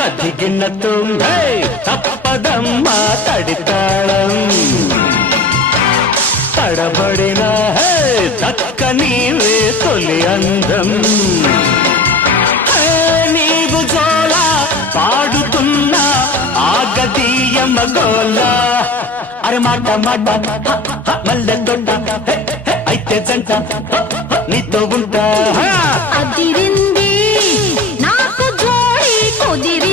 తదిగిన తుంగై తప్పదమ్మా తడితాళం తడబడిన దక్క నీవే తొలి అందం నీవు జోల పాడుతున్న ఆగదీయ మగోల అరే మాట మాట మల్లె తొట్ట అయితే జంట నీతో ఉంటా అదిరింది నాకు జోడి కుదిరి